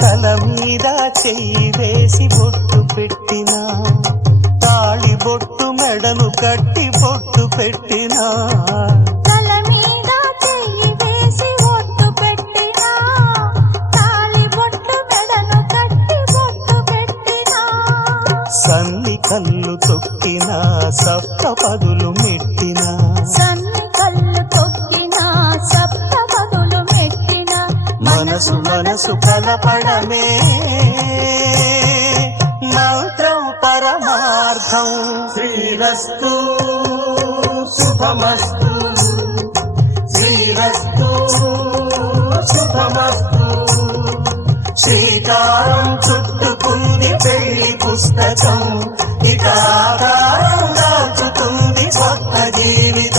తల మీద చెయ్యి వేసి బొట్టు పెట్టినా, తాళి బొట్టు మెడను కట్టి బొట్టు పెట్టినా, తల మీద చెయ్యి వేసి బొట్టు పెట్టినా, తాళి బొట్టు మెడను కట్టి బొట్టు పెట్టినా, సన్ని కళ్ళు తొక్కినా సప్త పదులు మెట్టినా, సన్ని కళ్ళు తొక్కినా సప్త పదులు మెట్టినా, మనసు మనసు కలపడమే మంత్రం పరమార్థం. శ్రీరస్తు శుభమస్తు, శ్రీరస్తు శుభమస్తు. శ్రీకారం చుట్టుకుంది పెళ్లి పుస్తకం, ఇక ఆకారం దాచుతుంది కొత్త జీవితం.